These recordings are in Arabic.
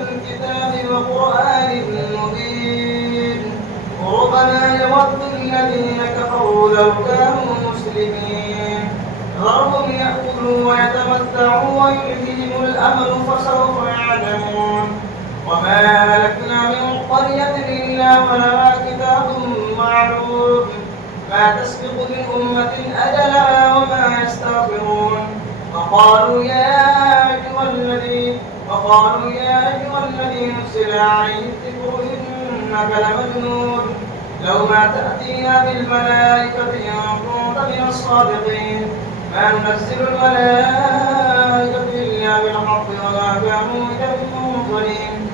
الكتاب وقرآن مبين ربما يود الذين كفروا لو كانوا مسلمين ذرهم يأكلوا ويتمتعوا ويلههم الأمل فسوف يعلمون وما أهلكنا من قرية إلا ولها كتاب معلوم ما تسبق من أمة أجلها وما يستغفرون وقالوا يا أيها الذي نزل عليه الذكر إنك لمجنون لو ما تأتينا بالملائكة إن كنت من الصادقين ما ننزل الملائكة إلا بالحق وما كانوا إذا منظرين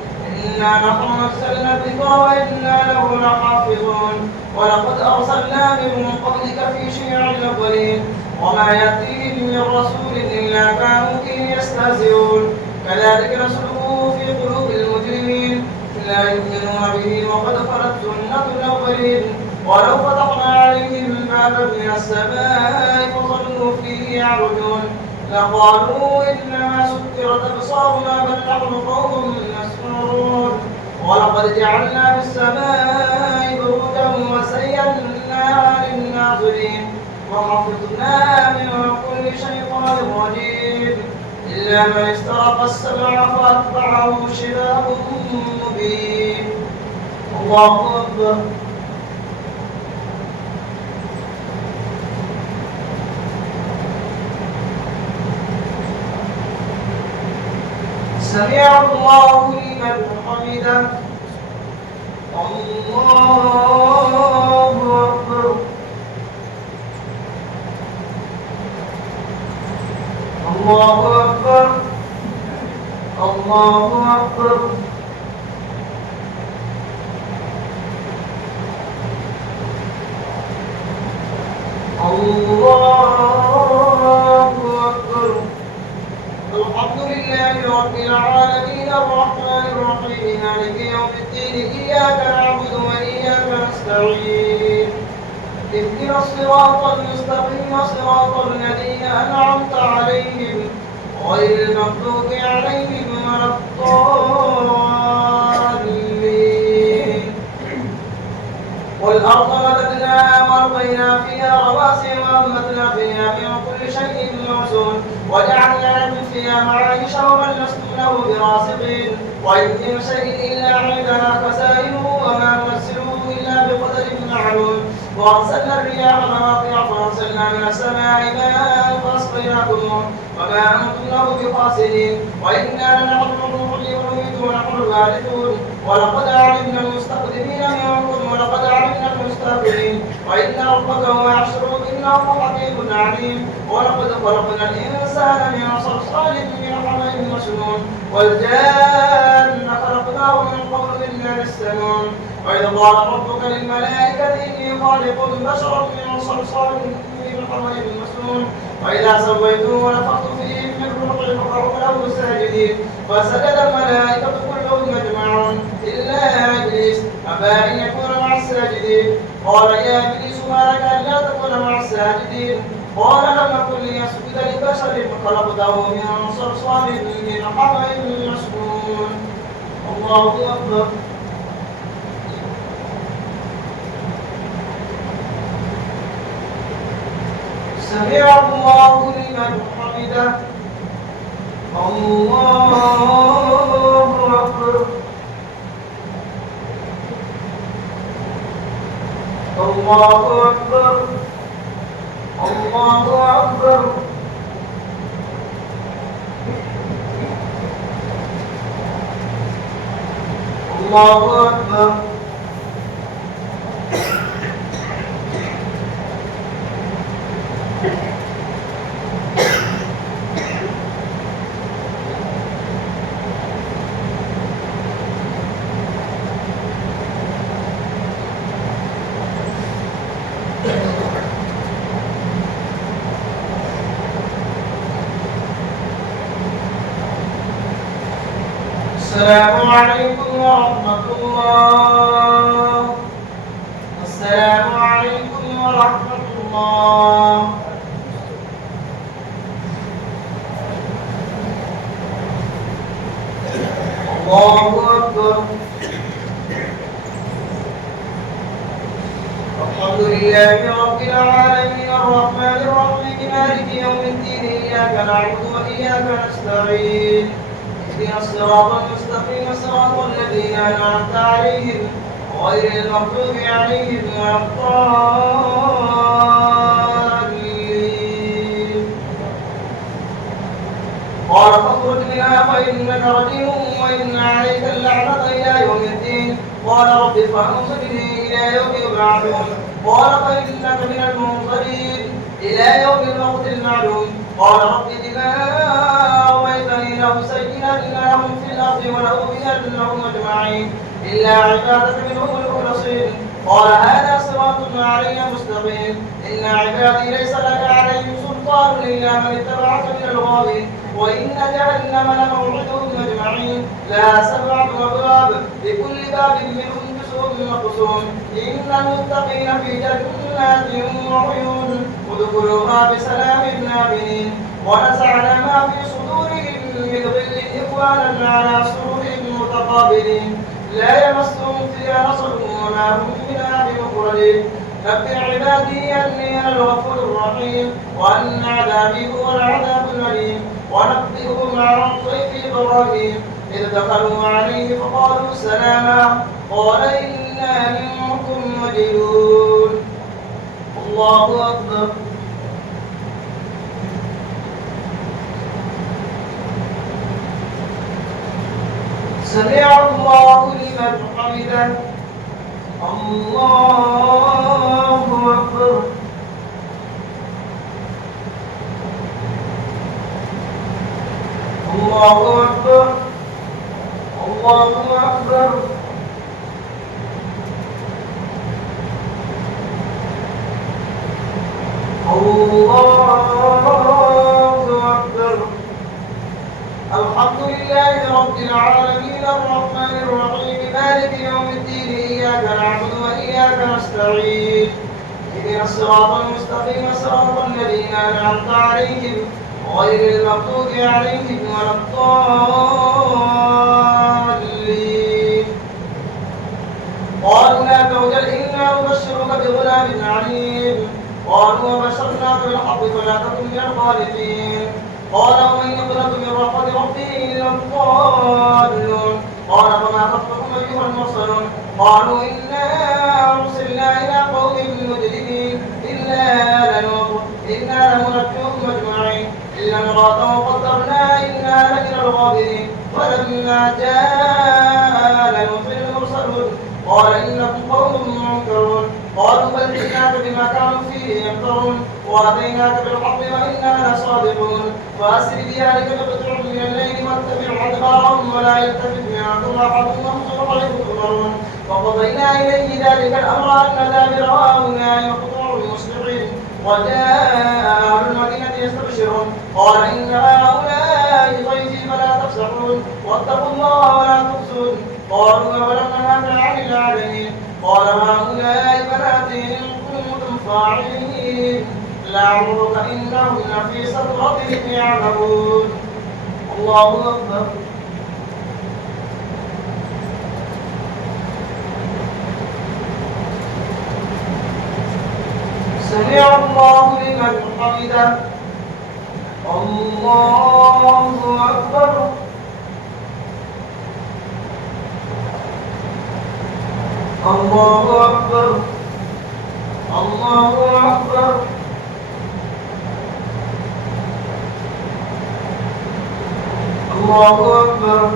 إنا نحن نزلنا الذكر وإنا له لحافظون ولقد أرسلنا من قبلك في شيع الأولين وما يأتيهم من رسول إلا كانوا به يستهزئون كذلك نسلكه في قلوب المجرمين لا يؤمنون به وقد خلت سنة الأولين ولو فتحنا عليهم بابا من السماء فظلوا فيه يعرجون لقالوا إنما سكرت أبصارنا بل نحن قوم مسحورون ولقد جعلنا في السماء بروجا وزيناها للناظرين وحفظنا من كل شيطان رجيم إلا من استرق السبع فأتبعه شهاب مبين الله أكبر سمع الله لمن حمده الله أكبر الله أكبر الله أكبر الله أكبر الحمد لله رب العالمين الرحمن الرحيم مالك يوم الدين إياك نعبد وإياك نستعين اهدنا الصراط المستقيم صراط الذين أنعمت عليهم غير المغضوب عليهم ولا الضالين والأرض مددناها وألقينا فيها رواسي وأنبتنا فيها من كل شيء موزون وجعلنا لكم فيها معايش ومن لستم له برازقين وإن من شيء إلا عندنا خزائنه وما ننزله إلا بقدر معلوم وأرسلنا الرياح مواقع فأرسلنا من السماء ماء فأسقيناكم وما أنتم له بخاسرين وإنا لنحن نحيي ونميت ونحن الوارثون ولقد علمنا المستقدمين منكم ولقد علمنا المستقبلين وإن ربك هو يحشرهم إنه حكيم عليم ولقد خلقنا الإنسان من صلصال من حمإ مسنون والجان خلقناه من قبل من نار السموم وإذ قال ربك للملائكة إني خالق بشرا من صلصال من حمإ مسنون وإذا سويته ونفخت فيه من روحي فقعوا له ساجدين فسجد الملائكة كلهم أجمعون إلا إبليس أبى أن يكون مع الساجدين قال يا إبليس ما لك ألا تكون مع الساجدين قال لم أكن ليسجد لبشر خلقته من صلصال من حمإ مسنون الله أكبر سمع الله لمن حمده الله أكبر الله أكبر الله أكبر الله أكبر السلام عليكم ورحمة الله. السلام عليكم ورحمة الله. الله أكبر. الحمد لله رب العالمين الرحمن الرحيم مالك يوم الدين إياك نعبد وإياك نستعين اهدنا الصراط المستقيم صراط الذين أنعمت عليهم غير المغضوب عليهم ولا الضالين. قال فاخرج منها فإنك رجيم وإن عليك اللعنة إلى يوم الدين. قال رب فأنظرني إلى يوم يبعثون. قال فإنك من المنظرين إلى يوم الوقت المعلوم. قال رب بما أغويتني لأزينن لهم في الأرض ولأغوينهم أجمعين إلا عبادك منهم المخلصين. قال هذا صراط علي مستقيم إن عبادي ليس لك عليهم سلطان إلا من اتبعك من الغاوين وإن جهنم لموعدهم أجمعين لها 7 أبواب لكل باب منهم جزء مقسوم إن المتقين في جنات وعيون ادخلوها بسلام آمنين. ونزعنا ما في صدورهم من غل إخوانا على سرر متقابلين لا يمسهم فيها نصب وما هم منها بمخرجين. نبئ عبادي أني أنا الغفور الرحيم وأن عذابي هو العذاب الأليم. ونبئهم عن ضيف إبراهيم إذ دخلوا عليه فقالوا سلاما قال إنا منكم وجلون. الله أكبر. سمع الله لمن حمده. الله أكبر. الله أكبر. الله أكبر. الله أكبر. الحمد لله رب العالمين الرحمن الرحيم مالك يوم الدين إياك نعبد وإياك نستعين اهدنا الصراط المستقيم صراط الذين أنعمت عليهم غير المغضوب عليهم ولا الضالين. قالوا لا توجل إنا نبشرك بغلام عليم. قالوا وبشرناك بالحق فلا تكن من القانطين. قال ومن يقنط من رحمة ربه إلا الضالون. قال فما خطبكم أيها المرسلون. قالوا إنا أرسلنا إلى قوم مجرمين إنا لمنجوهم أجمعين إلا امرأته قدرنا إنا لمن الغابرين. فلما جاء لوط المرسلون قال إنكم قوم منكرون. قالوا بل جئناك بما كانوا فيه يمترون وأتيناك بالحق وإنا لصادقون. فأسر بذلك بقطع من الليل واتبع أدبارهم ولا يلتفت منكم أحد وانظروا حيث تؤمرون. فقضينا إليه ذلك الأمر أن دابر هؤلاء مقطوع مصبحين. وجاء أهل المدينة يستبشرون قال إن هؤلاء ضيفي فلا تفسحون واتقوا الله ولا تخزون. قالوا أولم ننهك عن العالمين. قال هؤلاء بناتي إن كنتم فاعلين لعمرك إنهم لفي سكرتهم يعمهون. الله أكبر. سمع الله لمن حمده. الله أكبر. الله أكبر. الله أكبر. الله أكبر.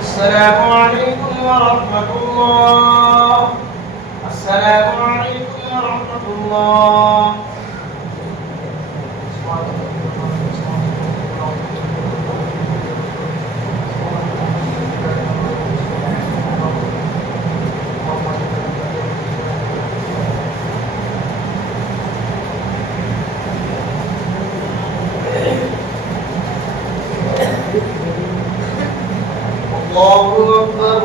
السلام عليكم ورحمة الله. السلام عليكم ورحمة الله. أكبر.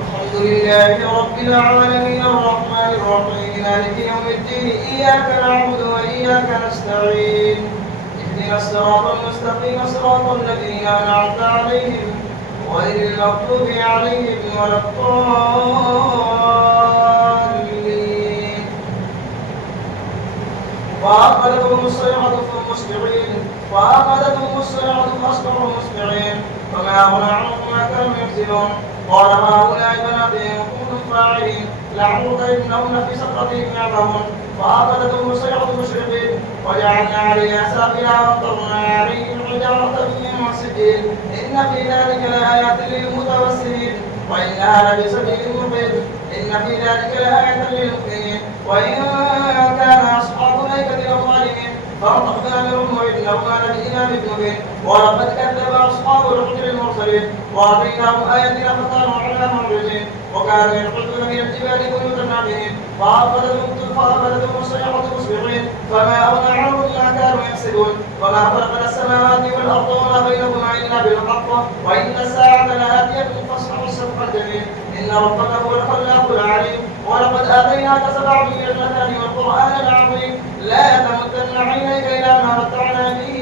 الحمد لله رب العالمين الرحمن الرحيم مالك يوم الدين إياك نعبد وإياك نستعين اهدنا الصراط المستقيم صراط الذين أنعمت عليهم غير المغضوب عليهم ولا الضالين. وأخذتهم الصيحة فأصبحوا مسبحين فما أغنى عنهم ما كانوا يكسبون. قال هؤلاء بناتي إن كنتم فاعلين لعمرك إنهم لفي سكرتهم يعمهون. فأخذتهم الصيحة مشرقين وجعلنا عليها سافلها وأمطرنا عليهم حجارة من سجيل إن في ذلك لآيات للمتوسمين وإنها لبسبيل مقيم إن في ذلك لآية للمؤمنين. وإن كان أصحاب الأيكة لظالمين فانطقنا منهم وإنهما لبإمام مبين. ولقد كذب أصحاب الحجر المرسلين وآتيناهم آياتنا فكانوا عنها معرضين وكانوا ينحتون من الجبال بيوتا عامرين. فأخذتهم الصيحة مصبحين فما أغنى عنهم ما كانوا يكسبون. وما خلقنا السماوات والأرض وما بينهما إلا بالحق وإن الساعة لآتية فاصفح الصفح الجميل إن ربك هو الخلاق العليم. ولقد آتيناك 7 من المثاني والقرآن العظيم لا تمدن عينيك إلى ما متعنا به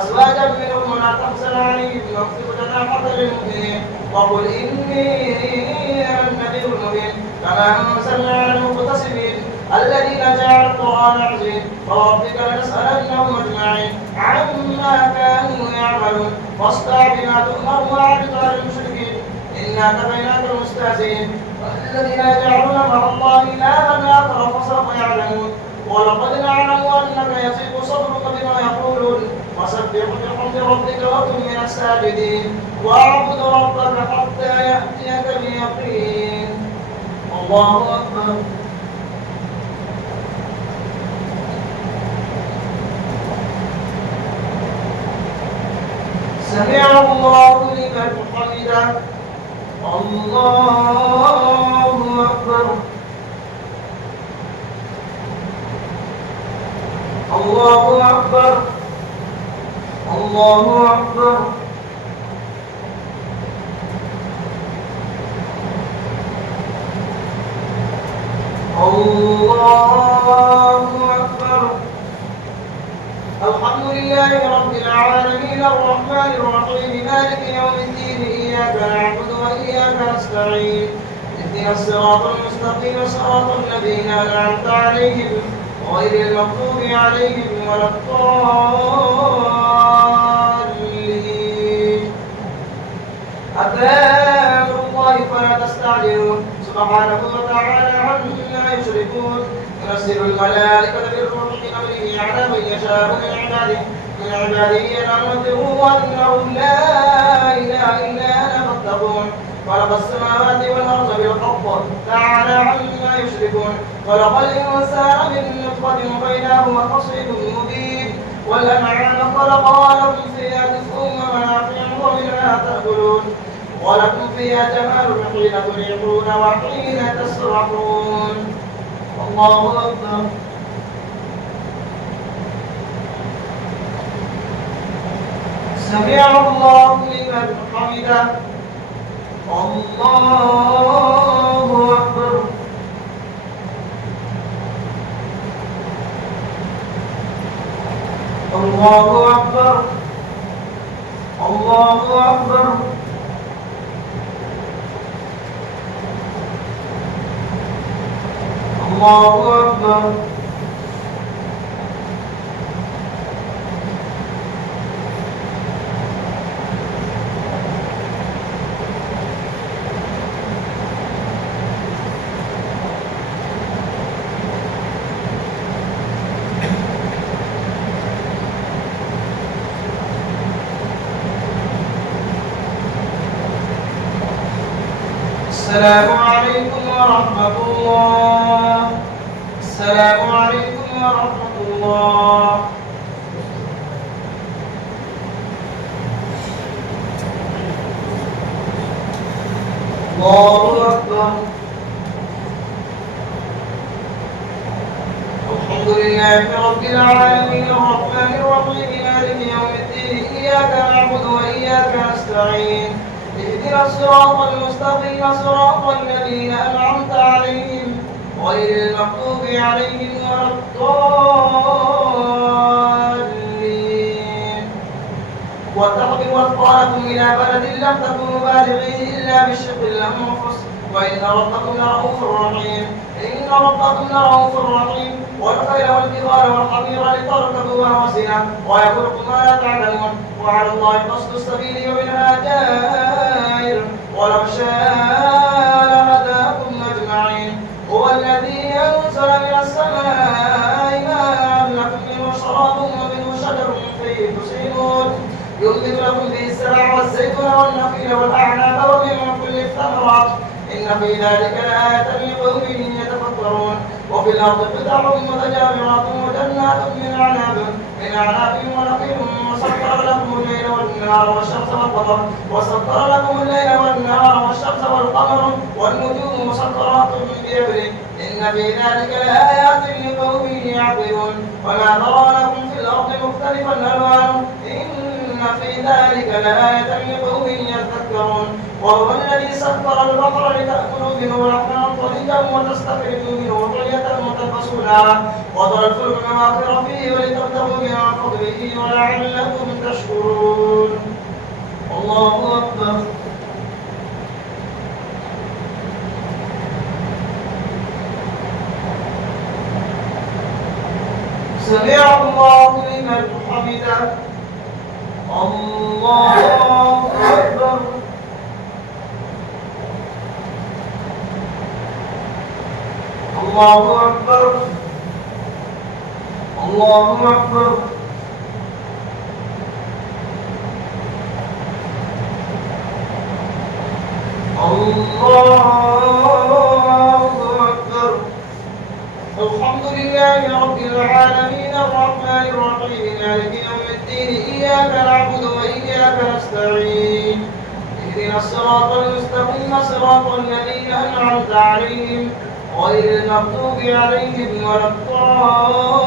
أزواجا منهم ولا تحزن عليهم واخفض جناحك للمؤمنين وقل إني أنا النذير المبين. كما أنزلنا على المقتسمين الذين جعلوا القرآن عظيم فربك لنسألنهم أجمعين عما كانوا يعملون. فاصدع بما تؤمر وأعرض عن المشركين إنا كفيناك المستهزئين. والذين يجعلون مع الله إلها آخر فسوف يعلمون. ولقد نعلم أنك يضيق صدرك بما يقولون فسبح بحمد ربك وكن من الساجدين واعبد ربك حتى يأتيك اليقين. الله أكبر. سمع الله لمن حمده. الله أكبر. الله أكبر. الله أكبر. الله أكبر. الحمد لله رب العالمين الرحمن الرحيم مالك يوم الدين إياك نعبد وإياك نستعين اهدنا الصراط المستقيم صراط الذين أنعمت عليهم غير المغضوب عليهم ولا الضالين. أتى أمر الله فلا تستعجلوه سبحانه وتعالى عما يشركون. ينزل الملائكة بالروح من أمره على من يشاء من عباده لينذروا أنه لا إله إلا أنا فاتقون. خلق السماوات والأرض بالحق تعالى عما يشركون. خلق الإنسان من نطفة فإذا هو خصيم مبين. والأنعام خلقها لكم فيها دفء ومنافع ومنها تأكلون ولكم فيها جمال حين تريحون وحين تسرحون. الله أكبر. سمع الله لمن حمده. الله أكبر. الله أكبر. الله أكبر. الله أكبر. السلام عليكم ورحمة الله. السلام عليكم ورحمة الله. الله أكبر. الحمد الحمد لله رب العالمين الرحمن الرحيم مالك يوم الدين إياك نعبد وإياك نستعين اهدنا الصراط المستقيم صراط الذين أنعمت عليهم غير المغضوب عليهم ولا الضالين وتحملوا أثقالكم إلى بلد لم تكونوا بالغيه إلا بالشق الأنفس وإن ربكم لرؤوف رحيم والخيل والبغال والحمير لتركبوها وزنا ويخلق ما لا تعلمون وعلى الله قصد السبيل ومنها جائر ولو شاء لهداكم أجمعين هو الذي أنزل من السماء ماء لكم منه شراب ومنه شجر فيه تسيمون ينبت لكم به الزرع والزيتون والنخيل والأعناب ومن كل الثمرات إن في ذلك لآية لقوم يتفكرون وفي الأرض قطع متجاورات وجنات من أعناب ونخيل وسخر لكم الليل والنهار والشمس والقمر والنجوم مسخرات بأمره إن في ذلك لآيات لقوم يعقلون وما ترى لكم في الأرض مختلفا ألوانه إن في ذلك لآية لقوم يذكرون وهو الذي سخر البحر لتأكلوا منه لحما طريا وتستخرجوا منه حلية متلبسونها وترى الفلك مواخر فيه ولتبتغوا من فضله ولعلكم تشكرون الله أكبر سمع الله لمن حمده الله أكبر الله أكبر الله أكبر الله أكبر الحمد لله رب العالمين الرحمن الرحيم مالك يوم الدين إياك نعبد وإياك نستعين اهدنا الصراط المستقيم صراط الذين أنعمت عليهم غير المغضوب عليهم ولا الضالين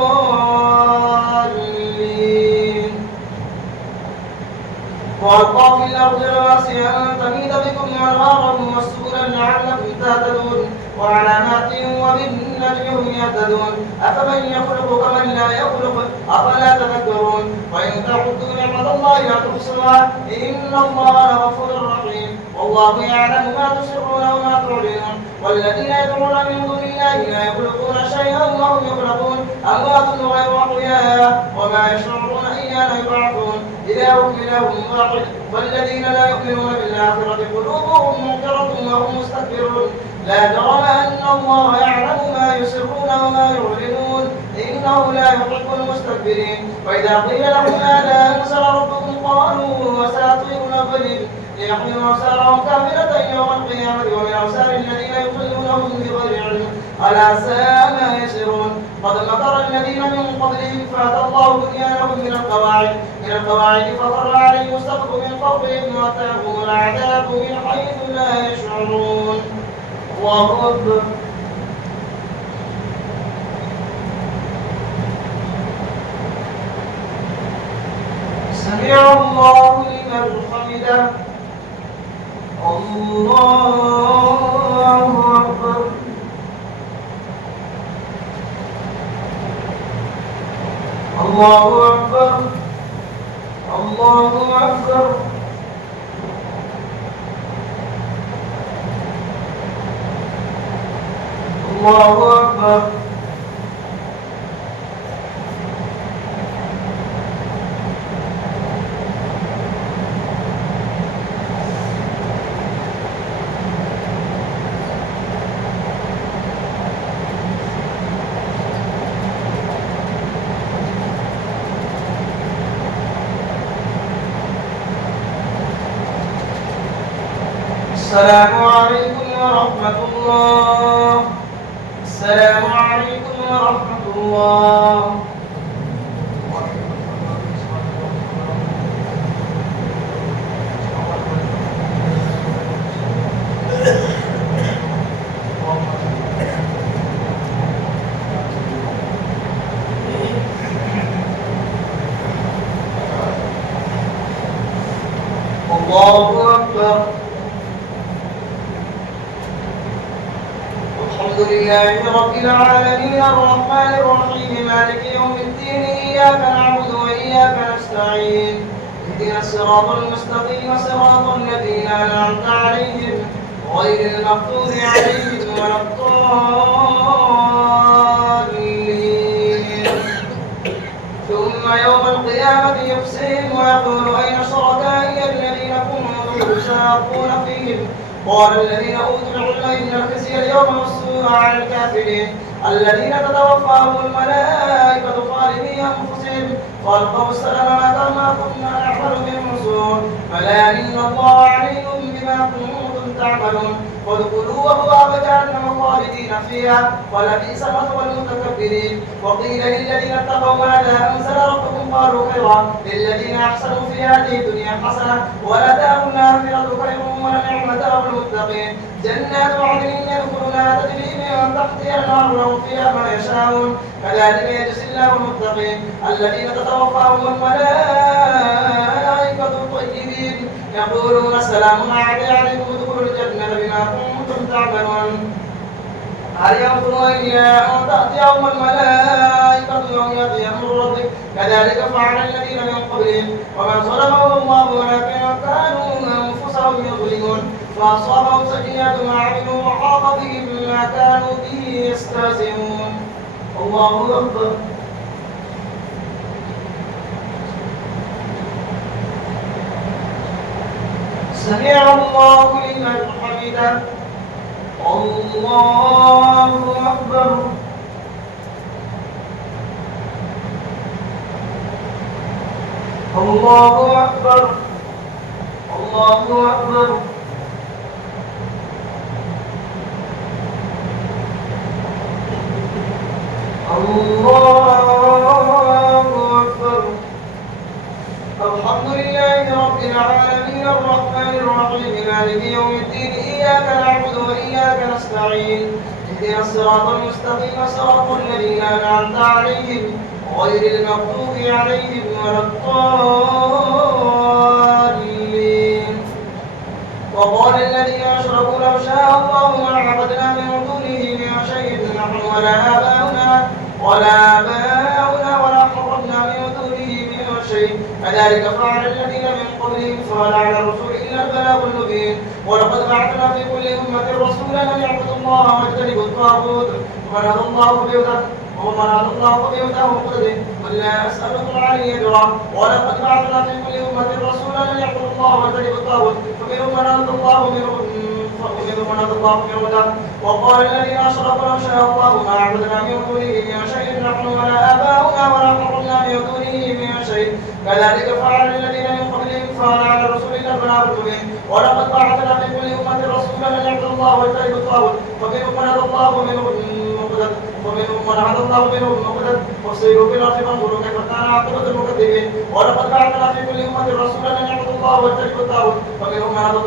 وألقى في الأرض رواسي أن تميد بكم وأنهارا وسبلا لعلكم تهتدون وعلامات وبالنجم هم يهتدون أفمن يخلق كمن لا يخلق أفلا تذكرون وإن تعدوا نعمة الله لا تحصوها إن الله لغفور رحيم والله يعلم ما تسرون وما تعلنون والذين يدعون من دون الله لا يخلقون شيئا وهم يخلقون أموات غير أحياء وما يشعرون أيان يبعثون إلهكم إله واحد والذين لا يؤمنون بالآخرة قلوبهم منكرة وهم مستكبرون لا جرم أن الله يعلم ما يسرون وما يعلنون إنه لا يحب المستكبرين وإذا قيل لهم ماذا أنزل ربكم قالوا أساطير الأولين ليحملوا أوزارهم كاملة يوم القيامة ومن أوزار الذين يضلونهم بغير علم ألا ساء ما يسرون قد مكر الذين من قبلهم فأتى الله بنيانهم من القواعد فخر عليهم السقف من فوقهم وأتاهم العذاب من حيث لا يشعرون الله أكبر سمع الله لمن حمده الله أكبر الله أكبر الله أكبر الله أكبر السلام عليكم ورحمة الله السلام عليكم ورحمة الله رب العالمين الرحمن الرحيم مالك يوم الدين إياك نعبد وإياك نستعين اهدنا الصراط المستقيم صراط الذين أنعمت عليهم غير المغضوب عليهم ولا الضالين ثم يوم القيامة يخزيهم ويقول أين شركائي الذين كنتم تشاقون فيهم قال الذين أوتوا العلم إن الخزي اليوم والسوء على الكافرين الذين تتوفاهم الملائكة ظالمي أنفسهم قالوا السلام ما كنا نعمل من سوء فلا إن الله عليم بما كنتم تعملون فادخلوا أبواب جهنم خالدين فيها ولبئس مثوى المتكبرين وقيل للذين اتقوا ماذا أنزل ربكم قالوا خيرا للذين أحسنوا في هذه الدنيا حسنة ولدار الآخرة خير ولنعم دار المتقين جنات عدن يدخلونها تجري من تحتها الأنهار لهم فيها ما يشاءون كذلك يجزي الله المتقين الذين تتوفاهم الملائكة الطيبين يقولون السلام عليكم ادخلوا الجنة بما كنتم تعملون هل ينظرون إلا أن تأتيهم الملائكة يوم يأتي أمر ربك كذلك فعل الذين من قبلهم ومن ظلمهم الله ولكن كانوا أنفسهم يظلمون فأصابهم سيئات ما عملوا وحاق بهم ما كانوا به يستهزئون الله أكبر سمع الله لمن حمده الله أكبر الله أكبر الله أكبر الله أكبر الحمد لله رب العالمين الرحمن الرحيم مالك يوم الدين إياك نعبد وإياك نستعين اهدنا الصراط المستقيم صراط الذين أنعمت عليهم غير المغضوب عليهم ولا الضالين وقال الذين أشركوا لو شاء الله ما عبدنا من دونه من شيء نحن ولا آباؤنا ولا حرمنا من دونه من شيء كذلك فعل الذين من قبلهم فهل على الرسول إلا البلاغ المبين ولقد بعثنا في كل أمة رسولا أن يعبدوا الله واجتنبوا الطاغوت ومن هدى الله فبهداه مقتدي قل لا أسألكم عليه أجرا ولقد بعثنا في كل أمة رسولا أن يعبدوا الله واجتنبوا الطاغوت فمنهم من هدى الله ومنهم من هدى الله وقال الذين أشركوا لو شاء الله ما عبدنا من دونه من شيء نحن ولا آباؤنا ولا حرمنا من دونه من شيء كذلك فعل الذين من قبلهم فهل على الرسول إلا البلاغ المبين ولقد بعثنا في كل أمة رسولا أن يعبدوا الله واجتنبوا الطاغوت فمنهم من هدى الله ومنهم مقتد فسيروا في الأرض فانظروا كيف كان عاقبة المكذبين ولقد بعثنا في كل أمة رسولا أن يعبدوا الله واجتنبوا الطاغوت فمنهم من هدى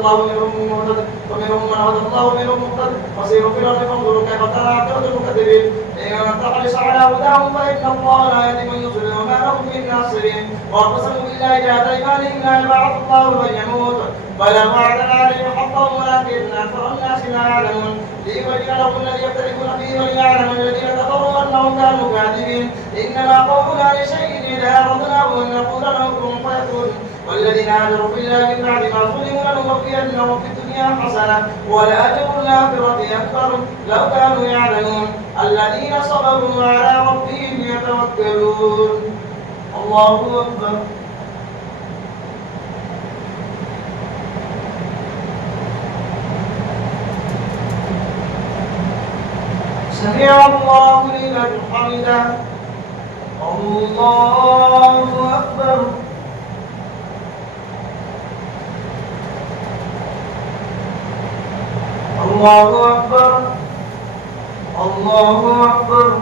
الله ومنهم مقتد فسيروا في الأرض فانظروا كيف كان عاقبة المكذبين إن تحرص على هداهم فإن الله لا يهدي من يضلل وما لهم من ناصرين واقسموا بالله جهد أيمانهم لا يبعث الله من يموت بلى وعدا عليهم حقا ولكن أكثر الناس لا يعلمون ليبين لهم الذي يختلفون فيه وليعلم الذين كفروا أنهم كانوا كاذبين إنما قولنا لشيء إذا أردناه أن نقول له كن فيكون والذين هاجروا في الله من بعد ما ظلموا لنوفينهم في الدنيا حسنة ولأجر الآخرة أكبر لو كانوا يعلمون الذين صبروا وعلى ربهم يتوكلون الله أكبر سمع الله لمن حمده الله أكبر الله أكبر الله أكبر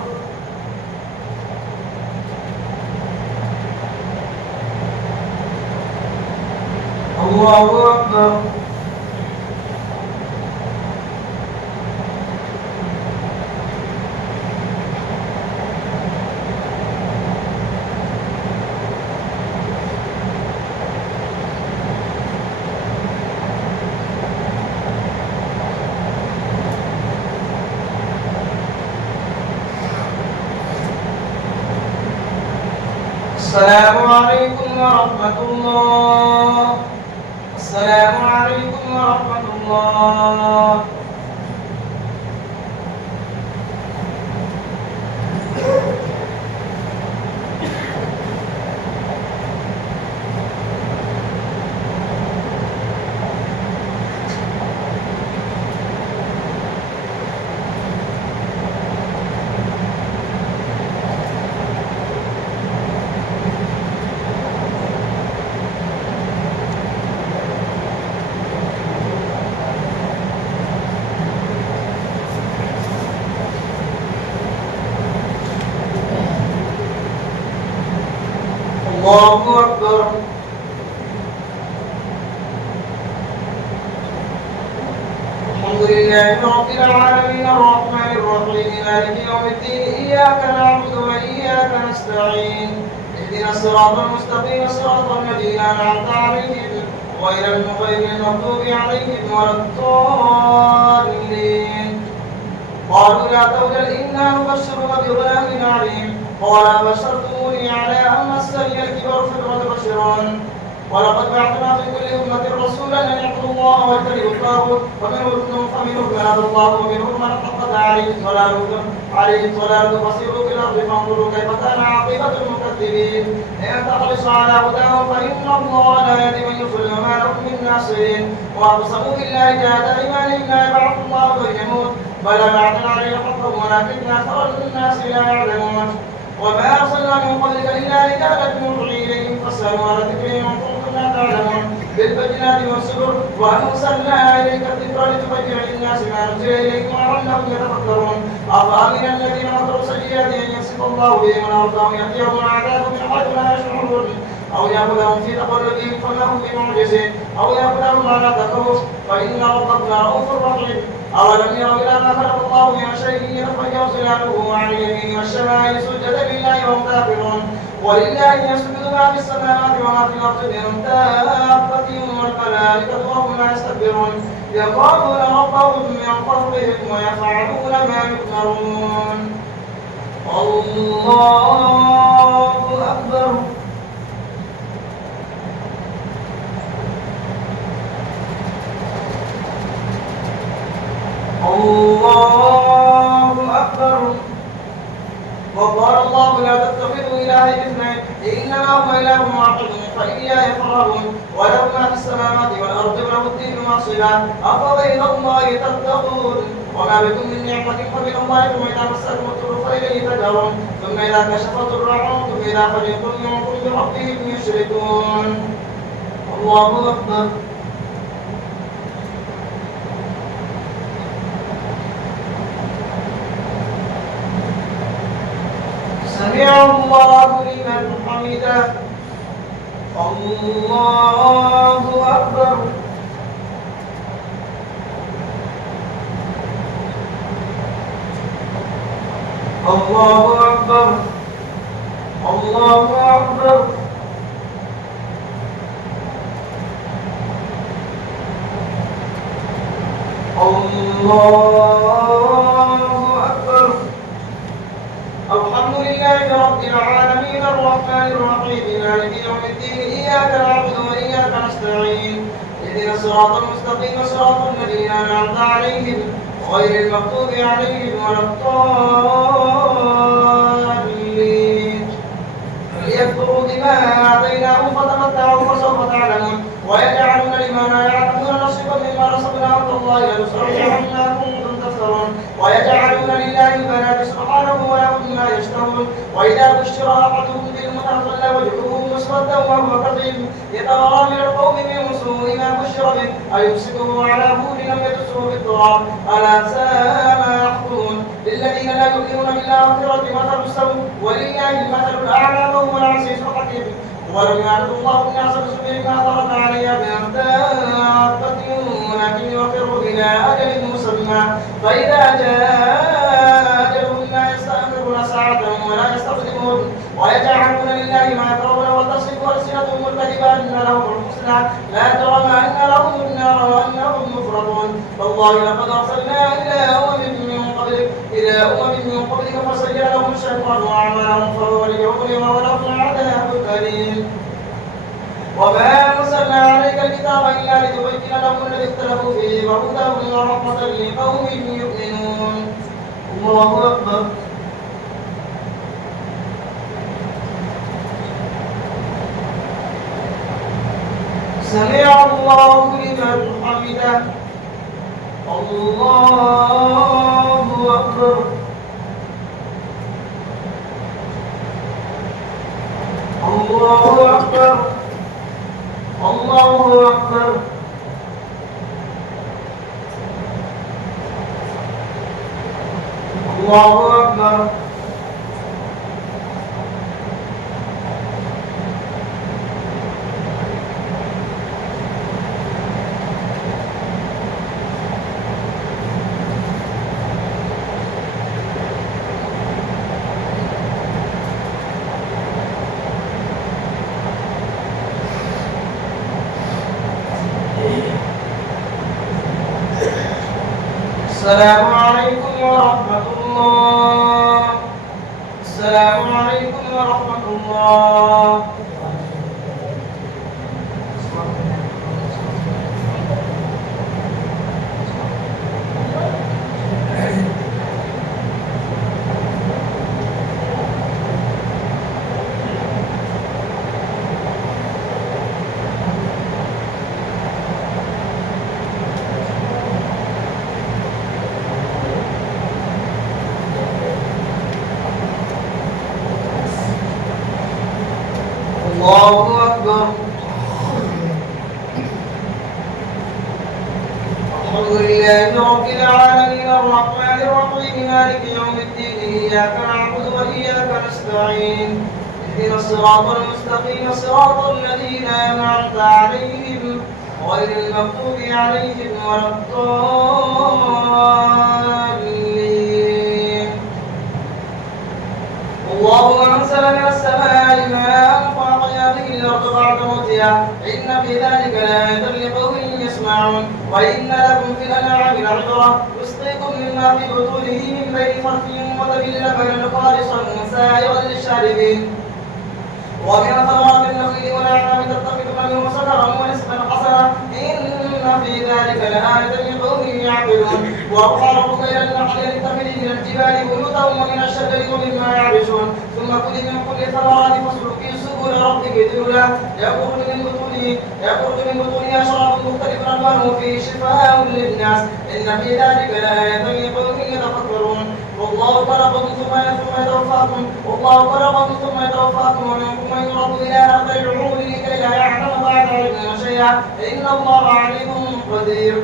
الله أكبر السلام عليكم ورحمة الله. السلام عليكم ورحمة الله. الله أكبر. الحمد لله رب العالمين الرحمن الرحيم مالك يوم الدين إياك نعبد وإياك نستعين اهدنا الصراط المستقيم صراط الذين أنعمت عليهم غير المغضوب عليهم ولا الضالين. قالوا لا توجل إنا نبشرك بغلام عليم قال بشرتموني على أن مسني الكبر فبما تبشرون ولقد بعثنا في كل أمة رسولا أن يعبدوا الله واجتنبوا الطاغوت فمنهم من هدى الله ومنهم من حقت عليه الضلالة فسيروا في الأرض فانظروا كيف كان عاقبة المكذبين إن تحرص على هداهم فإن الله لا يهدي من يضل وما لهم من ناصرين وأقسموا بالله جهد أيمانهم لا يبعث الله من يموت بلى بعثا عليه حقا ولكن أكثر الناس لا يعلمون وما أرسلنا من قبلك إلا رجالا نوحي إليهم فاسألوا على ذكرهم إن كنتم لا تعلمون بالبينات والزبر وأنزلنا إليك الذكر لتبين للناس ما نزل إليكم ولعلهم يتفكرون أفأمن الذين مكروا السيئات أن يخسف الله بهم الأرض أو يأتيهم العذاب من حيث لا يشعرون أو يأخذهم في تقلبهم فما هم بمعجزين أو يأخذهم على تخوف فإن ربك لرؤوف رحيم أولم يروا إلى ما خلق الله من شيء يتفجر ظلاله عن اليمين والشمال سجدا لله وهم داخلون ولله يسجد ما في السماوات وما في الأرض من دابة والملائكة وهم لا يستكبرون يخافون ربهم من فوقهم ويفعلون ما يؤمرون. الله أكبر. الله أكبر. وقال الله لا تتخذوا إلهين اثنين إنما هو إله واحد فإياي فارهبون وله ما في السماوات والأرض وله الدين واصبا أفغير الله تتقون وما بكم من نعمة فمن الله ثم إذا مسكم الضر فإليه تجرون ثم إذا كشف الضر عنكم إذا فريق منكم بربهم يشركون. الله أكبر. سمع الله لمن حمده. الله أكبر. الله أكبر. الله أكبر. الله أكبر. الحمد لله رب العالمين الرحمن الرحيم مالك يوم الدين إياك نعبد وإياك نستعين اهدنا الصراط المستقيم صراط الذين أنعمت عليهم غير المغضوب عليهم ولا الضالين. ليكفروا بما آتيناهم فتمتعوا فسوف تعلمون ويجعلون لما لا يعلمون نصيبا مما رزقناهم تالله لنسألن عما كنتم تفترون ويجعلون لله البنات سبحانه ولهم ما يشتهون وإذا بشر أحدهم بالأنثى ظل وجهه مسودا وهو كظيم يتوارى من القوم من سوء ما بشر به أيمسكه على هون لم يدسه بالتراب ألا ساء ما يحكمون. للذين لا يؤمنون بالآخرة مثل السوء ولله المثل الأعلى وهو العزيز الحكيم. ولم يعرف الله الناس بسبب ما ترك عليها من دابة ولكن يؤخرهم إلى أجل مسمى فإذا جاء أجلهم لا يستأخرون ساعة ولا يستقدمون ويجعلون لله ما يكرهون وتصف ألسنتهم الكذب أن لهم الحسنى لا جرم أن لهم النار وأنهم مفرطون. والله لقد أرسلنا إلى أمم من قبلك فسجل لهم الشيطان أعمالهم فهو وليهم ولهم عذاب المرسلين وما أرسلنا عليك الكتاب إلا لتبين لهم الذي اختلفوا فيه وهدى ورحمة لقوم يؤمنون. الله أكبر. سمع الله لمن حمده. الله أكبر. الله أكبر. الله أكبر. الله أكبر. السلام عليكم ورحمة الله. السلام عليكم ورحمة الله. الله أكبر. الحمد لله رب العالمين الرحمن الرحيم مالك يوم الدين إياك نعبد وإياك نستعين اهدنا الصراط المستقيم صراط الذين أنعمت عليهم غير المغضوب عليهم ولا الضالين. الله أنزل من السماء ماء فأحيا به الأرض بعد موتها إن في ذلك لآية لقوم يسمعون. وإن لكم في الأنعام لعبرة نسقيكم مما في بطونه من بين فرث ودم لبنا خالصا سائغا للشاربين ومن ثمرات النخيل والأعناب تتخذون منه سكرا ورزقا حسنا إن في ذلك لآية لقوم يعقلون. وأوحى ربك إلى النحل أن اتخذي من الجبال بيوتا ومن الشجر ومما يعرشون ثم كلي من كل ثمرات فاسلكي سبل ربك ذللا يخرج من بطونها شراب مختلف ألوانه فيه شفاء للناس إن في ذلك لآية لقوم يتفكرون. والله خلقكم ثم يتوفاكم ومنكم من يرد إلى أرض العمر لكي لا يعلم بعد علم شيئا إن الله عليم قدير.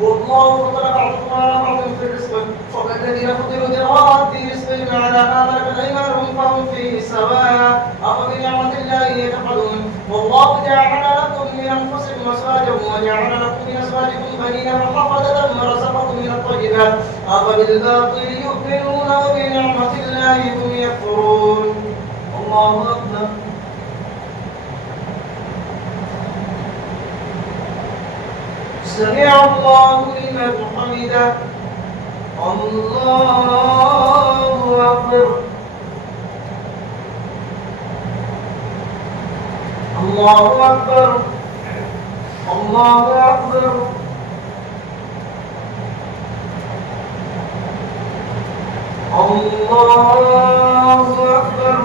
والله فضل بعضكم على بعض في الرزق فالذين فضلوا براد رزقهم على ما ملكت أيمانهم فهم فيه سواء أفبنعمة الله يجحدون. والله جعل لكم من أنفسكم أزواجا وجعل لكم من أزواجكم بنين وحفظة ورزقكم من الطيبات أفبالباطل يؤمنون وبنعمة الله هم يكفرون. الله أكبر. سمع الله لمن حمده. الله أكبر. الله أكبر. الله أكبر. الله أكبر.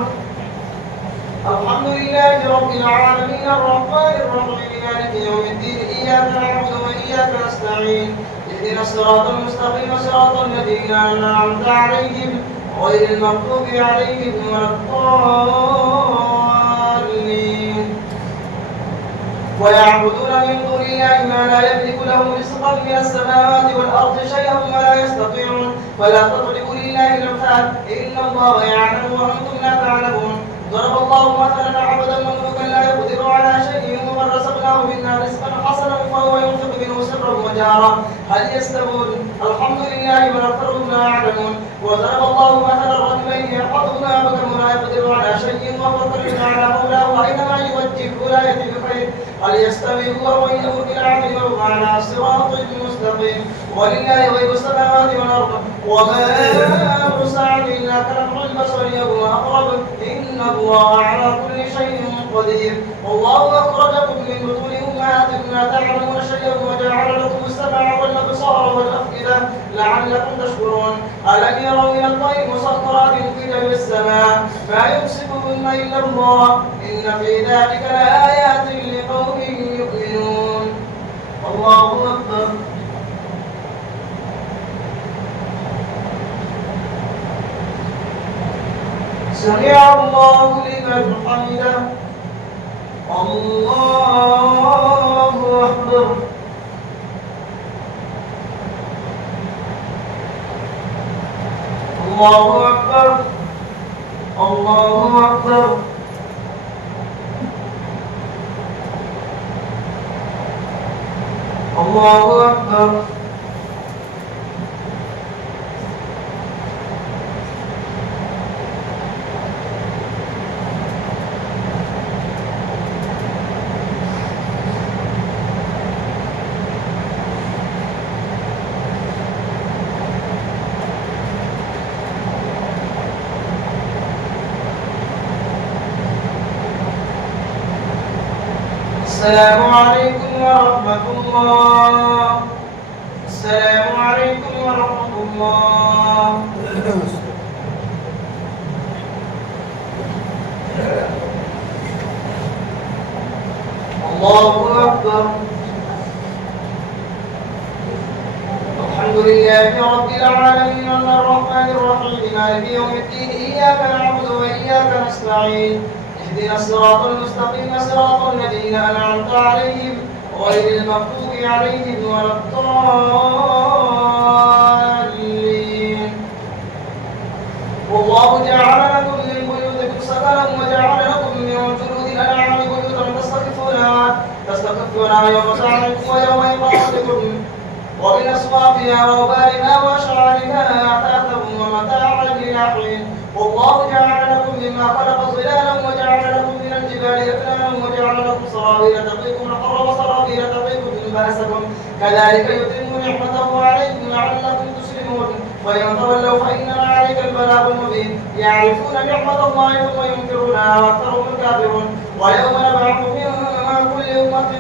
الحمد لله رب العالمين الرحمن الرحيم مالك يوم الدين إياك نعبد وإياك نستعين اهدنا الصراط المستقيم صراط الذين أنعمت عليهم غير المغضوب عليهم ولا الضالين. ويعبدون من دون الله ما لا يملك لهم رزقا من السماوات والأرض شيئا ولا يستطيعون. فلا تضربوا لله الأمثال إن الله يعلم وأنتم لا تعلمون. ضرب الله مثلا عبدا مملوكا لا يقدر على شيء ومن رزقناه منا رزقا حسنا فهو ينفق منه سرا وجهرا هل يستوون؟ الحمد لله بل اكثرهم لا يعلمون. وضرب الله مثلا رجلين احدهما بكم لا يقدر على شيء وهو قدير على مولاه اينما يوجهه لا ياتي بخير هل يستوي هو وانه بالعدل وهو على صراط مستقيم. ولله غيب السماوات والارض وما أرسل إلا كلمح البصر أو أقرب إن الله على كل شيء قدير. والله أخرجكم من بطون أمهاتكم لا تعلمون شيئا وجعل لكم السمع والأبصار والأفئدة لعلكم تشكرون. ألم يروا إلى الطير مسخرات في جو السماء ما يمسكهن إلا الله إن في ذلك لآيات لقوم يؤمنون. الله أكبر. سمع الله لمن حمده. الله أكبر. الله أكبر. الله أكبر. الله أكبر. السلام عليكم ورحمة الله. السلام عليكم ورحمة الله. الله أكبر. الحمد لله رب العالمين الرحمن الرحيم مالك يوم الدين إياك نعبد وإياك نستعين اهدنا الصراط المستقيم صراط الذين أنعمت عليهم غير المغضوب عليهم ولا الضالين. والله جعل لكم من بيوتكم سكنا وجعل لكم من جلود الأنعام بيوتا تستخفونها يوم سعيكم ويوم إقامتكم ومن أصوافها وأوبارها وأشعارها أثاثا ومتاعا إلى حين. والله جعل لكم مما خلق ظلالا وجعل لكم من الجبال أكنانا وجعل لكم سرابيل تقيكم الحر وسرابيل تقيكم بأسكم كذلك يتم نعمته عليكم لعلكم تسلمون. وإن تولوا فإنما عليك البلاغ المبين. يعرفون نعمة الله ثم ينكرونها وأكثرهم الكافرون. ويوم نبعث من كل أمة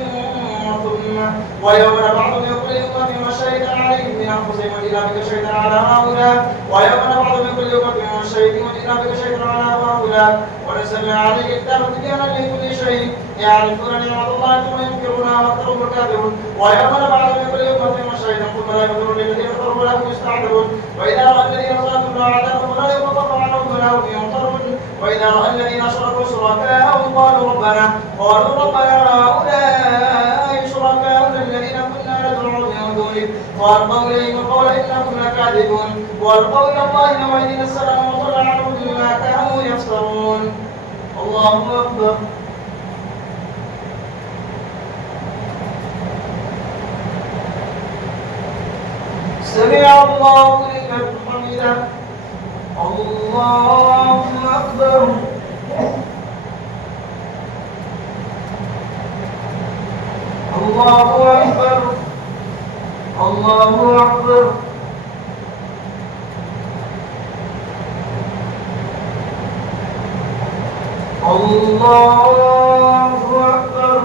شهيدا عليهم من أنفسهم وجئنا بك شهيدا على هؤلاء. ويوم نبعث من كل أمة شهيدا وجئنا بك شهيدا على هؤلاء. ونزلنا عليك الكتاب تبيانا لكل شيء. يعرفون نعمة الله ثم ينكرونها وأكثرهم الكافرون. ويوم نبعث من كل أمة شهيدا ثم لا يقدرون للذين كفروا ولا هم يستعتبون. وإذا رأى الذين ظلموا عذابا فلا يخفف عنهم ولا هم ينصرون. وإذا رأى الذين أشركوا شركاءهم قالوا ربنا هؤلاء شركاؤنا الذين كنا ندعو من دونك وألقوا إليهم القول إنا كنا كاذبون. وألقوا إلى الله موعدين السلام وضل عنهم ما كانوا يفترون. الله أكبر. سمع الله لمن حمده. الله أكبر. الله أكبر. الله أكبر. الله أكبر.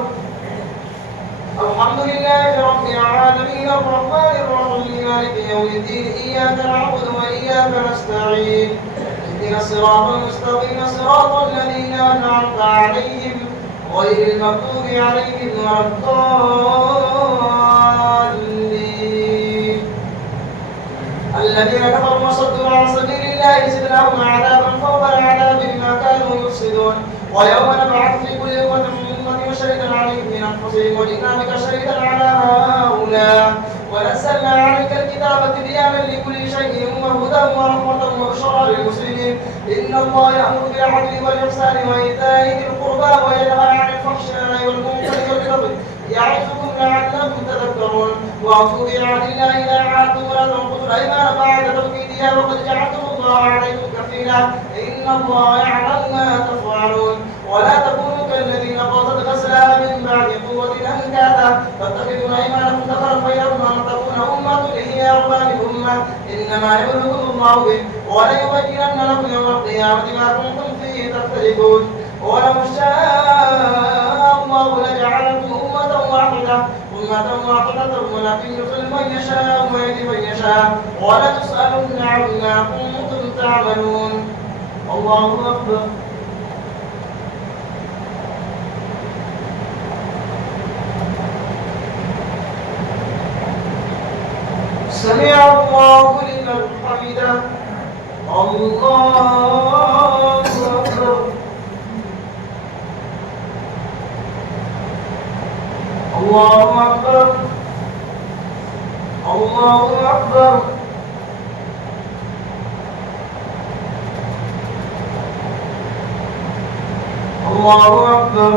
الحمد لله رب العالمين الرحمن الرحيم مالك يوم الدين إياك نعبد وإياك نستعين اهدنا الصراط المستقيم صراط الذين أنعمت عليهم غير المغضوب عليهم ولا الضالين. الذين كفروا وصدوا عن سبيل الله زدناهم عذابا فوق العذاب بما كانوا يفسدون. ويوم نبعث في كل أمة شهيدا عليهم من أنفسهم وجئنا بك شهيدا على هؤلاء. ونزلنا عليك الكتاب تبيانا لكل شيء وهدى ورحمة وبشرى للمسلمين. إن الله يأمر بالعدل والإحسان وإيتاء ذي القربى وينهى عن الفحشاء والمنكر والبغي يعظكم لعلكم تذكرون. وأوفوا بعهد الله إذا عاهدتم ولا تنقضوا الأيمان بعد توكيدها وقد جعلتم الله عليكم كفيلا إن الله يعلم ما تفعلون. ولا تكونوا كالذين قاتلوا غزلها من بعد قوة أنكاثا تتخذون أيمانكم دخلا بينكم أن تكون أمة هي أرباب الأمة إنما يبلغكم الله به وليبينن لكم يوم القيامة ما كنتم فيه تختلفون ولو شاء الله لجعلكم أمة واحدة ولكن يضل من يشاء ويهدي من يشاء ولتسألن عما كنتم تعملون. الله أكبر. سمع الله لمن حمده. الله أكبر. الله أكبر. الله أكبر. الله أكبر.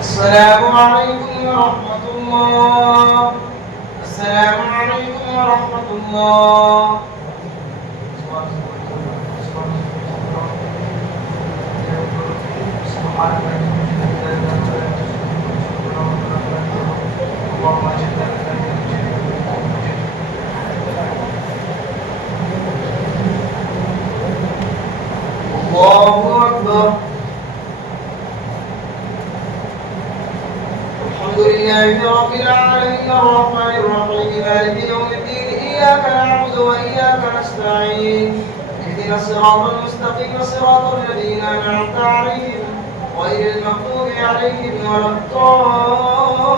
السلام عليكم ورحمة الله. السلام عليكم ورحمة الله. الله أكبر. الحمد لله رب العالمين الرحمن الرحيم مالك يوم الدين إياك نعبد وإياك نستعين اهدنا الصراط المستقيم صراط الذين أنعمت عليهم غير المغضوب عليهم ولا الضالين.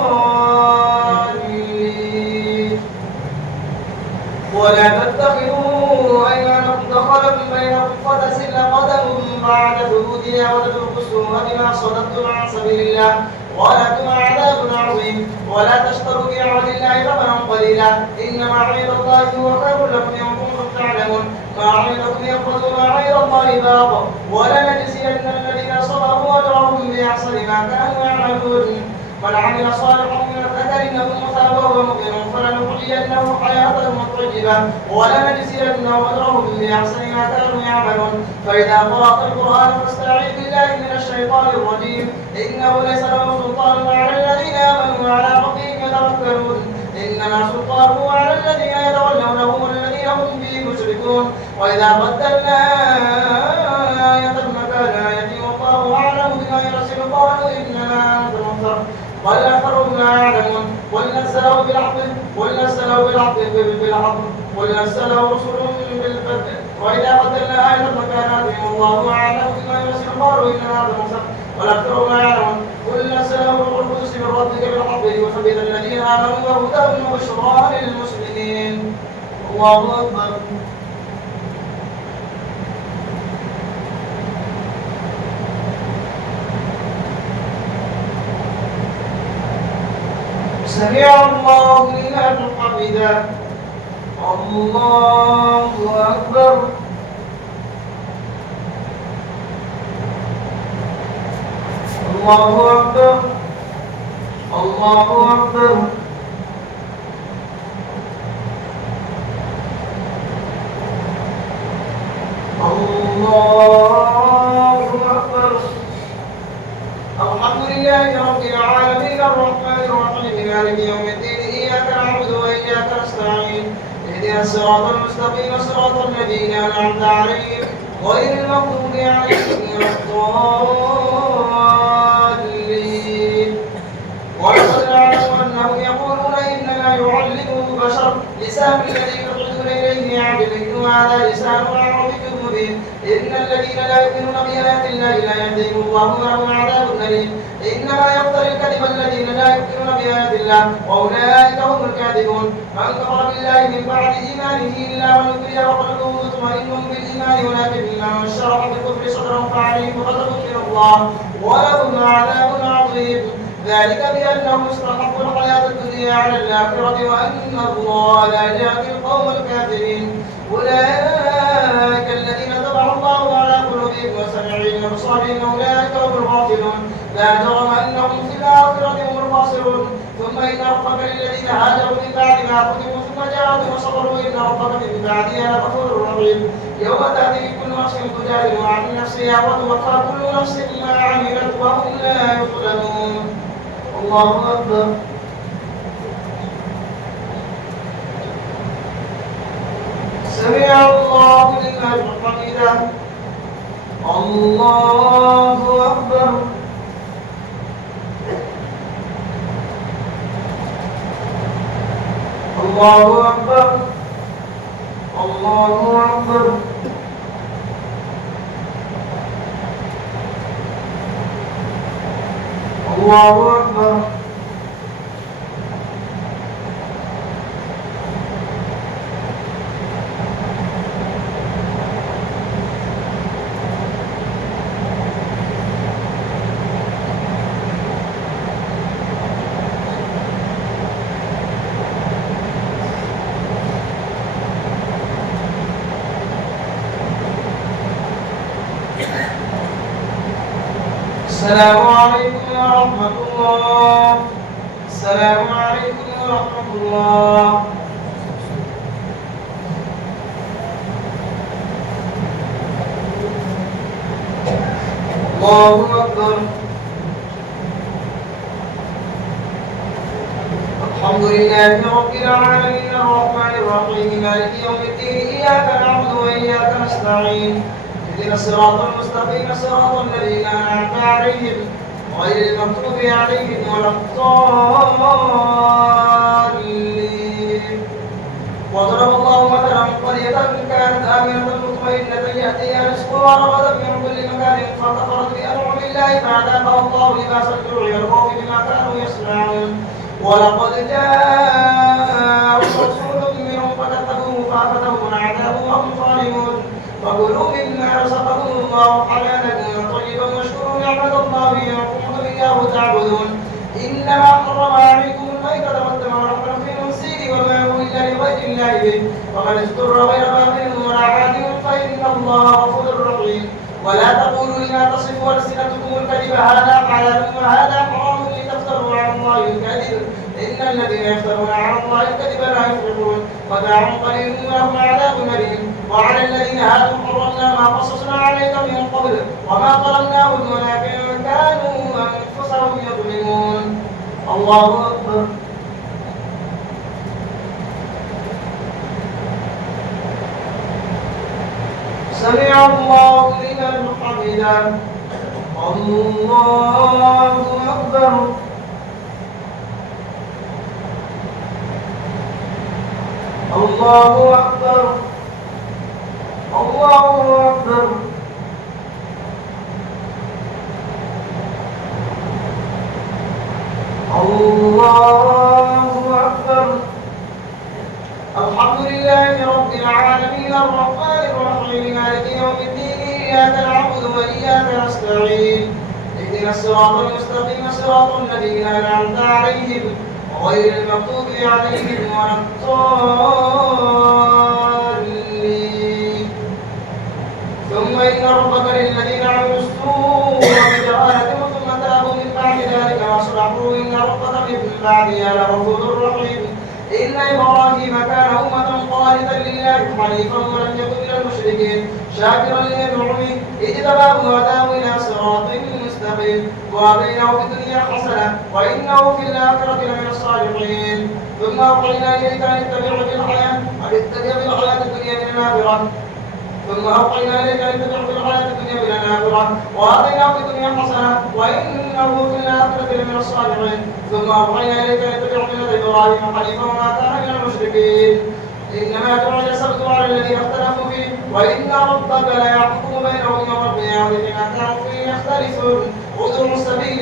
ولا تتخذوا أيمانكم دخلا بينكم فتزل قدم بعد ثبوتها وتذوقوا السوء بما صددتم عن سبيل الله ولكم عذاب عظيم. ولا تشتروا بعهد الله ثمنا قليلا إنما عند الله هو خير لكم إن كنتم تعلمون. ما عندكم ينفذ وما عند الله باق ولنجزين الذين صبروا أجرهم بأحسن ما كانوا يعملون. من عمل صالحا من ذكر أو أنثى وهو مؤمن فلنحيينه حياة طيبة ولنجزينهم أجرهم بأحسن ما كانوا يعملون. فإذا قرأت القرآن فاستعذ بالله من الشيطان الرجيم إنه ليس له سلطان على الذين آمنوا وعلى ربهم يتوكلون. إنما سلطانه على الذين يتولونه والذين هم به مشركون. وإذا بدلنا آية مكان آية والله أعلم بما يرسل قالوا إنما أنت مفتر بل أكثرهم لا يعلمون. قل نزله بالحق رسل بالفتح. وإذا بدلنا آية مكان آية والله أعلم بما يرسل قالوا إنما أنت مفتر بل أكثرهم لا يعلمون. قل نزله روح القدس من ربك بالحق ليثبت الذين آمنوا وهدى وبشرى للمسلمين. الله أكبر. سمع الله لمن حمده. الله أكبر. الله أكبر. الله أكبر. الله أكبر. الحمد لله رب العالمين الرحمن الرحيم مالك يوم الدين إياك نعبد وإياك نستعين اهدنا الصراط المستقيم صراط الذين أنعمت عليهم غير المغضوب عليهم ولا الضالين. ولقد نعلم أنهم يقولون إنما يعلمه بشر لسان الذي يلحدون إليه يعجبه وهذا لسان عربي مبين. إن الذين لا يؤمنون بآيات الله لا يهديهم الله ولهم عذاب أليم. إنما يفتري الكذب الذين لا يؤمنون بآيات الله وأولئك هم الكاذبون. من كفر بالله من بعد إيمانه إلا من أكره وقلبه مطمئن بالإيمان ولكن من شرح بالكفر صدرا فعليهم غضب من الله ولهم عذاب عظيم. ذلك بأنهم استحقوا الحياة الدنيا على الآخرة وأن الله لا يهدي القوم الكافرين. أولئك الذين طبع الله على قلوبهم وسمعهم وأبصارهم أولئك هم الغافلون. لا جرم أنهم في الآخرة هم الخاسرون. ثم إن ربك للذين هاجروا من بعد ما فتنوا ثم جاهدوا وصبروا إن ربك من بعدها لغفور رحيم. يوم تأتي كل نفس تجادل عن نفسها وتوفى كل نفس ما عملت وهم لا يظلمون. الله أكبر. سمع الله لمن حمده. الله أكبر. الله أكبر. الله أكبر. الله أكبر. السلام عليكم ورحمة الله. السلام عليكم ورحمة الله. الله أكبر. الحمد لله رب العالمين الرحمن الرحيم مالك يوم الدين إياك نعبد وإياك نستعين اهدنا الصراط المستقيم صراط الذين أنعمت عليهم غير المغضوب عليهم ولا الضالين. وضرب الله مثلا قرية كانت آمنة مطمئنة يأتيها رزقها رغدا من كل مكان فكفرت بأنعم الله فأذاقها الله لباس الجوع والخوف بما كانوا يصنعون. ولقد جاءهم رسول منهم فكذبوه فأخذهم العذاب وهم ظالمون. فكلوا مما رزقكم الله حلالا طيبا واشكروا نعمة الله إن كنتم إياه تعبدون. إنما حرم عليكم الميتة والدم ولحم الخنزير وما أهل لغير الله به ومن اضطر غير باغ ولا عاد فإن الله غفور رحيم. ولا تقولوا لما تصف ألسنتكم الكذب هذا حلال وهذا حرام لتفتروا على الله الكذب إن الذين يفترون على الله الكذب لا يفلحون. متاع قليل ولهم عذاب أليم. وعلى الذين هادوا حرمنا ما قصصنا عليك من قبل وما ظلمناهم ولكن كانوا أنفسهم يظلمون. الله أكبر. سمع الله لمن حمده. الله أكبر. الله أكبر. الله أكبر. الله أكبر. الحمد لله رب العالمين الرحمن الرحيم مالك يوم الدين إياك نعبد وإياك نستعين اهدنا الصراط المستقيم صراط الذين أنعمت عليهم غير المغضوب عليهم ولا الضالين. ثم إن ربك للذين عملوا السوء بجهالة ثم تابوا من بعد ذلك وأصلحوا إن ربك من بعدها لغفور رحيم. إن إبراهيم كان أمة قانتا لله حنيفا ولم يكن من المشركين شاكرا لنعمه اجتباه وهداه إلى صراط مستقيم وآتيناه في الدنيا حسنة وإنه في الآخرة لمن الصالحين. ثم أوحينا إليك أن اتبع في الحياة الدنيا من الآخرة. ثم أوحينا إليك أن اتبع في الحياة الدنيا من الآخرة وآتيناه في الدنيا حسنة وإنه في الآخرة لمن الصالحين. ثم أوحينا إليك أن اتبع ملة إبراهيم حنيفا وما كان من المشركين. إنما جعل السبت على الذين اختلفوا فيه وإن ربك لا يحكم بينهم يوم القيامة فيما كانوا فيه يختلفون. ادع سبيل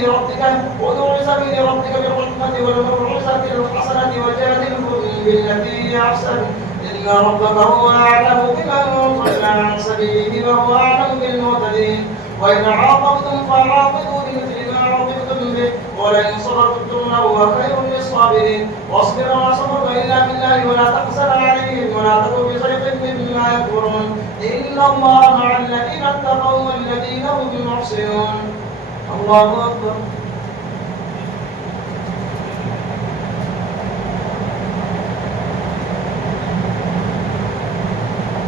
ربك بالحكمة والموعظة الحسنة وجادلهم بالتي هي أحسن إن ربك هو أعلم بمن ضل عن سبيله وهو أعلم بالمهتدين. وإن عاقبتم فعاقبوا بمثل ما عوقبتم به ولئن صبرتم الصابرين واصبر وما صبرك إلا بالله ولا تحزن عليهم ولا تك في ضيق مما يكفرون إن الله مع الذين اتقوا والذين هم محسنون. الله أكبر.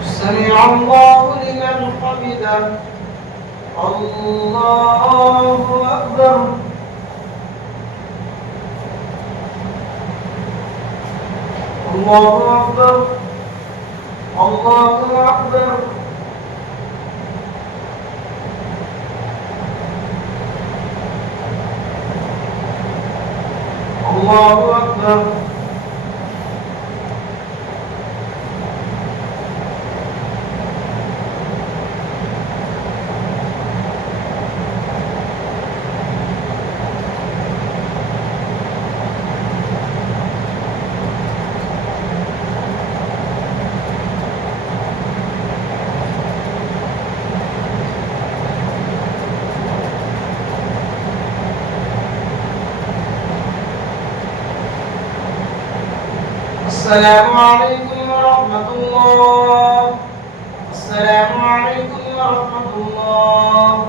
سمع الله لمن حمده. الله أكبر. الله أكبر. الله أكبر. الله أكبر. السلام عليكم ورحمة الله. السلام عليكم ورحمة الله.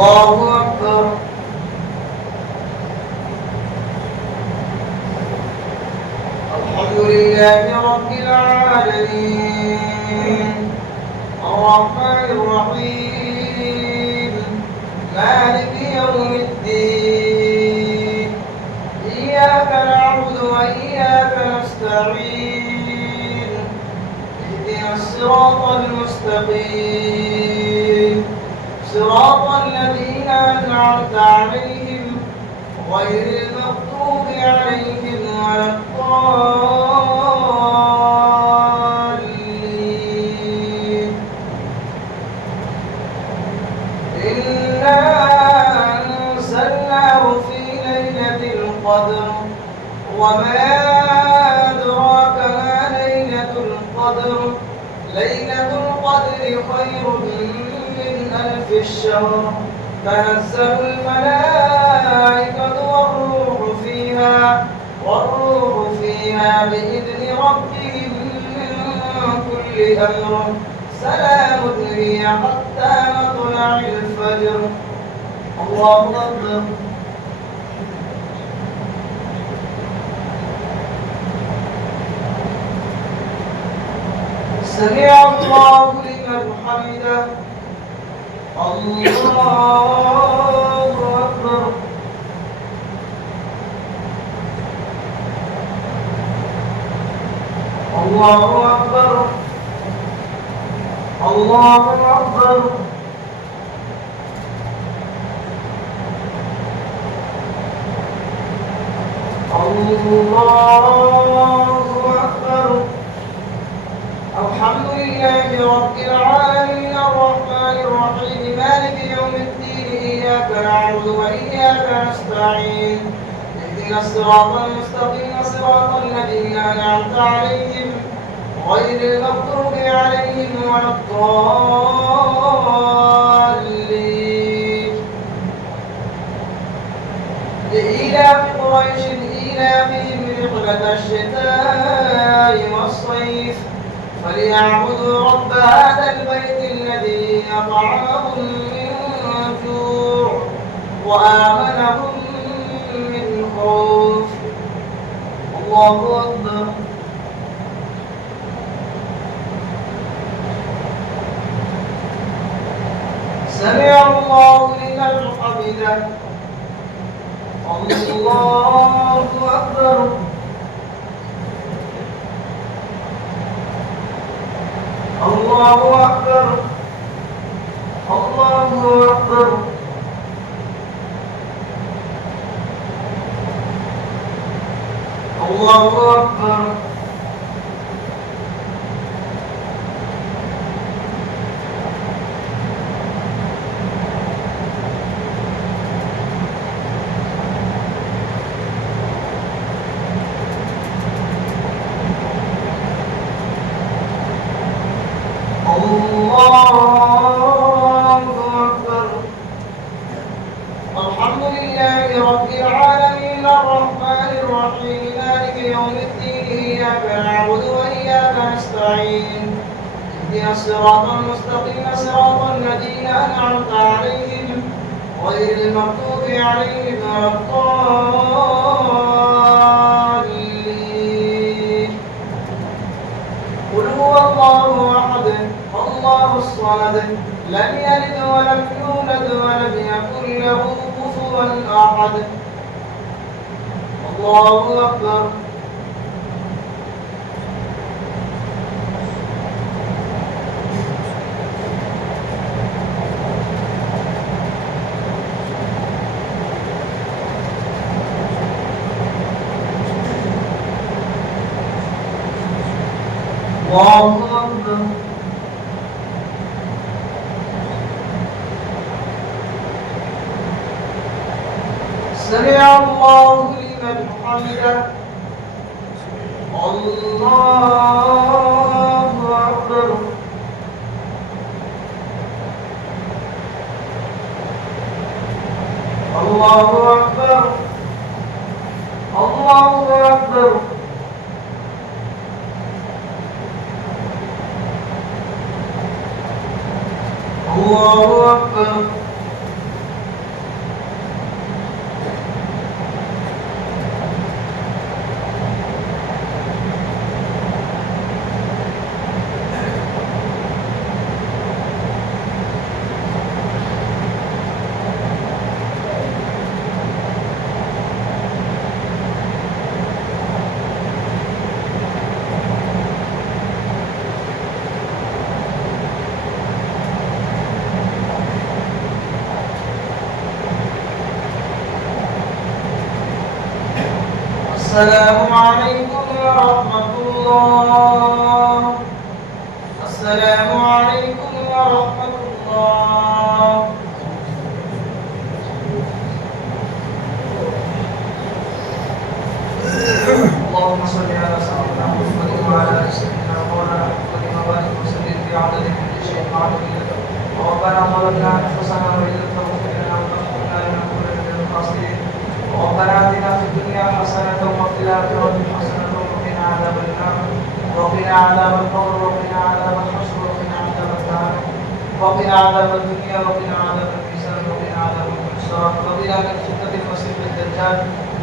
الله أكبر. الحمد لله رب العالمين الرحمن الرحيم مالك يوم الدين إياك نعبد وإياك نستعين اهدنا الصراط المستقيم صراط الذين أنعمت عليهم غير المغضوب عليهم ولا الضالين. إنا أنزلناه في ليلة القدر وما أدراك ما ليلة القدر ليلة القدر خير من ألف الشهر تنزل الملائكة والروح فيها بإذن ربهم من كل أمر سلام هي حتى مطلع الفجر. الله أكبر. سمع الله لمن حمده. الله أكبر. الله أكبر. الله أكبر. الله أكبر. الحمد لله رب العالمين الرحمن الرحيم مالك يوم الدين إياك نعبد وإياك نستعين اهدنا الصراط المستقيم صراط الذين أنعمت عليهم غير المغضوب عليهم ولا الضالين. لإيلاف قريش إيلافهم رحلة الشتاء والصيف فليعبدوا رب هذا البيت الذي أطعمهم من جوع وآمنهم من خوف. الله أكبر. سمع الله لمن حمده. الله أكبر. الله أكبر. الله أكبر. الله أكبر. الحمد لله رب العالمين الرحمن الرحيم مالك يوم الدين إياك نعبد وإياك نستعين اهدنا الصراط المستقيم صراط الذين أنعمت عليهم غير المغضوب عليهم ولا الضالين. قل هو الله أحد الله الصمد لم يلد ولم يولد ولم يكن له كفوا أحد. الله أكبر. الله أكبر. سمع الله لمن حمده. الله أكبر. الله أكبر. الله أكبر. الله أكبر. السلام عليكم ورحمة الله. السلام عليكم ورحمة الله. اللهم صل على سيدنا محمد وعلى آل سيدنا مولانا محمد وبارك وسلم في عدد كل شيء معلوم. ربنا ظلمنا أنفسنا وإن لم تغفر لنا وترحمنا لنكونن من الخاسرين. ربنا آتنا في الدنيا حسنة وفي الآخرة حسنة وقنا عذاب النار. وقنا عذاب القبر وقنا عذاب الحشر وقنا عذاب النار. وقنا عذاب الدنيا وقنا عذاب الميزان وقنا عذاب الحسرات. وقنا من فتنة المسيح الدجال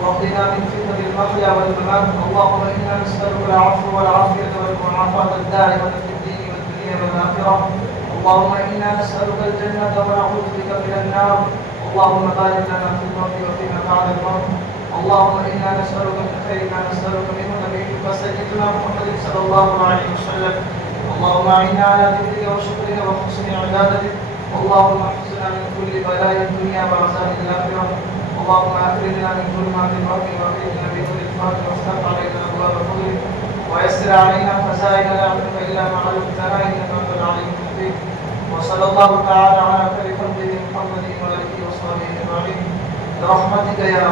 وقنا من فتنة المحيا والممات. اللهم إنا نسألك العفو والعافية والمعافاة الدائمة في الدين والدنيا والآخرة. اللهم إنا نسألك الجنة ونعوذ بك من النار. اللهم بارك لنا في الموت وفيما بعد الموت. اللهم إنا نسألك من خير ما نسألك منه نبيك سيدنا محمد صلى الله عليه وسلم. اللهم أعنا على ذكرك وشكرك وحسن عبادتك. اللهم احفظنا من كل بلاء الدنيا وعذاب الآخرة. اللهم أخرجنا من ظلمات الوهم وأخرجنا بنور الفرج وافتح علينا أبواب فضلك ويسر علينا خزائن لا علم إلا ما علمتنا إنك أنت العليم الحكيم. وصلى الله تعالى على خير خلقه محمد وآله وصحبه أجمعين برحمتك يا